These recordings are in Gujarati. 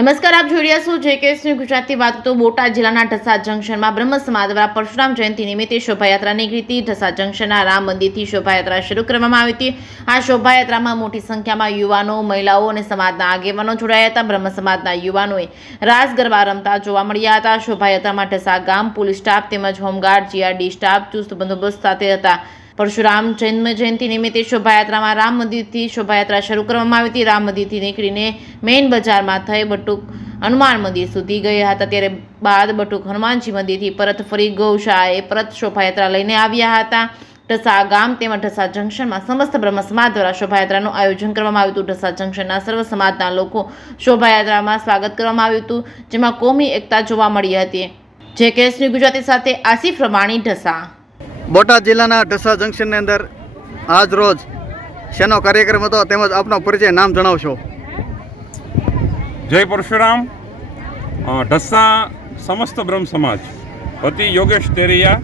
નમસ્કાર, આપ જોઈ રહ્યા છો જેકેએસની ગુજરાતી વાત. તો બોટાદ જિલ્લાના ઢસા જંકશનમાં બ્રહ્મ સમાજ દ્વારા પરશુરામ જયંતિ નિમિત્તે શોભાયાત્રા નીકળી હતી. ઢસા જંકશનના રામ મંદિરથી શોભાયાત્રા શરૂ કરવામાં આવી હતી. આ શોભાયાત્રામાં મોટી સંખ્યામાં યુવાનો, મહિલાઓ અને સમાજના આગેવાનો જોડાયા હતા. બ્રહ્મ સમાજના યુવાનોએ રાસ ગરબા રમતા જોવા મળ્યા હતા. શોભાયાત્રામાં ઢસા ગામ પોલીસ સ્ટાફ તેમજ હોમગાર્ડ, જીઆરડી સ્ટાફ ચુસ્ત બંદોબસ્ત સાથે હતા. પરશુરામ જન્મ જયંતિ નિમિત્તે શોભાયાત્રામાં રામ મંદિરથી શોભાયાત્રા શરૂ કરવામાં આવી હતી. રામ મંદિરથી નીકળીને મેઇન બજારમાં થઈ બટુક હનુમાન મંદિર સુધી ગયા હતા. ત્યારે બાદ બટુક હનુમાનજી મંદિરથી પરત ફરી ગૌશાળાએ પરત શોભાયાત્રા લઈને આવ્યા હતા. ઢસા ગામ તેમજ ઢસા જંકશનમાં સમસ્ત બ્રહ્મ સમાજ દ્વારા શોભાયાત્રાનું આયોજન કરવામાં આવ્યું હતું. ઢસા જંકશનના સર્વ સમાજના લોકો શોભાયાત્રામાં સ્વાગત કરવામાં આવ્યું હતું, જેમાં કોમી એકતા જોવા મળી હતી. જેકેએસની ગુજરાતી સાથે આસિફ રબાણી, ઢસા. બોટાદ જિલ્લાના ઢસા જંકશનની અંદર આજ રોજ શેનો કાર્યક્રમ હતો તેમજ આપનો પરિચય, નામ જણાવશો. જય પરશુરામ. ઢસા સમસ્ત બ્રહ્મ સમાજ વતી યોગેશ તેરૈયા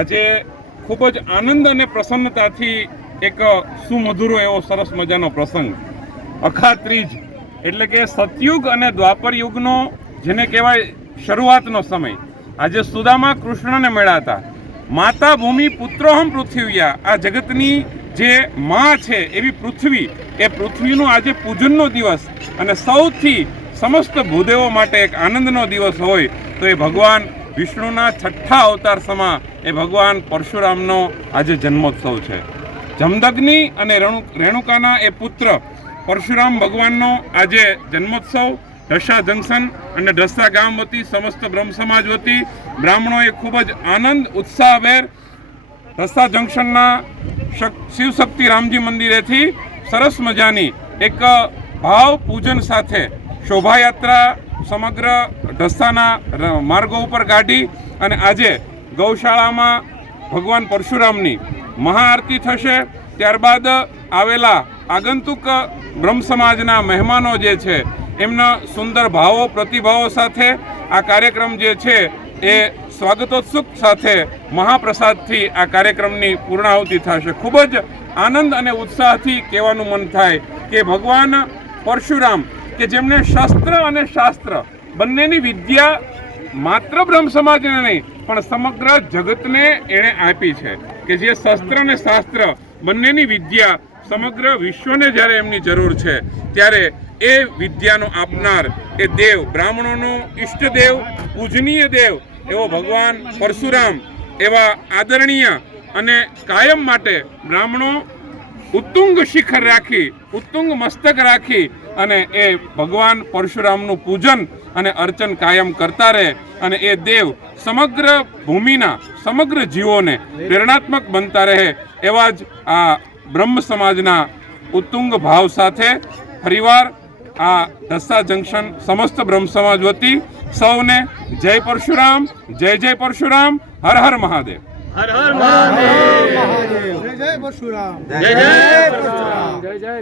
આજે ખૂબ જ આનંદ અને પ્રસન્નતાથી એક સુમધુરો એવો સરસ મજાનો પ્રસંગ, અખા ત્રીજ એટલે કે સતયુગ અને દ્વાપર યુગનો જેને કહેવાય શરૂઆતનો સમય. આજે સુદામા કૃષ્ણને મળ્યા હતા. માતા ભૂમિ પુત્રોહમ પૃથ્વીયા, આ જગતની જે માં છે એવી પૃથ્વી, એ પૃથ્વીનો આજે પૂજનનો દિવસ અને સૌથી સમસ્ત ભૂદેવો માટે એક આનંદનો દિવસ હોય તો એ ભગવાન વિષ્ણુના છઠ્ઠા અવતાર સમા એ ભગવાન પરશુરામનો આજે જન્મોત્સવ છે. જમદગ્નિ અને રેણુકાના એ પુત્ર પરશુરામ ભગવાનનો આજે જન્મોત્સવ ઢસા જંકશન અને ઢસા ગામ વતી સમસ્ત બ્રહ્મ સમાજ વતી બ્રાહ્મણોએ ખૂબ જ આનંદ ઉત્સાહભેર ઢસા જંકશનના શિવશક્તિ રામજી મંદિરેથી સરસ મજાની એક ભાવ પૂજન સાથે શોભાયાત્રા સમગ્ર ઢસાના માર્ગો ઉપર કાઢી અને આજે ગૌશાળામાં ભગવાન પરશુરામની મહાઆરતી થશે. ત્યારબાદ આવેલા આગંતુક બ્રહ્મ સમાજના મહેમાનો જે છે એમના સુંદર ભાવો પ્રતિભાવો સાથે આ કાર્યક્રમ જે છે એ સ્વાગતોત્સુક સાથે મહાપ્રસાદથી આ કાર્યક્રમની પૂર્ણાહુતિ થશે. ખૂબ જ આનંદ અને ઉત્સાહથી કહેવાનું મન થાય કે ભગવાન પરશુરામ કે જેમણે શસ્ત્ર અને શાસ્ત્ર બંનેની વિદ્યા માત્ર બ્રહ્મ સમાજને નહીં પણ સમગ્ર જગતને એણે આપી છે, કે જે શસ્ત્ર અને શાસ્ત્ર બંનેની વિદ્યા સમગ્ર વિશ્વને જ્યારે એમની જરૂર છે ત્યારે એ વિદ્યાનો આપનાર એ દેવ, બ્રાહ્મણોનો ઈષ્ટદેવ, પૂજનીય દેવ એવો ભગવાન પરશુરામ એવા આદરણીય અને કાયમ માટે બ્રાહ્મણો ઉત્તુંગ શિખર રાખી, ઉત્તુંગ મસ્તક રાખી અને એ ભગવાન પરશુરામનું પૂજન અને અર્ચન કાયમ કરતા રહે અને એ દેવ સમગ્ર ભૂમિના સમગ્ર જીવોને પ્રેરણાત્મક બનતા રહે એવા જ આ બ્રહ્મ સમાજના ઉત્તુંગ ભાવ સાથે ફરીવાર આ ઢસા જંકશન સમસ્ત બ્રહ્મ સમાજ વતી સૌને જય પરશુરામ, જય જય પરશુરામ, હર હર મહાદેવ. હર હર મહાદેવ. જય જય પરશુરામ. જય જય પરશુરામ. જય જય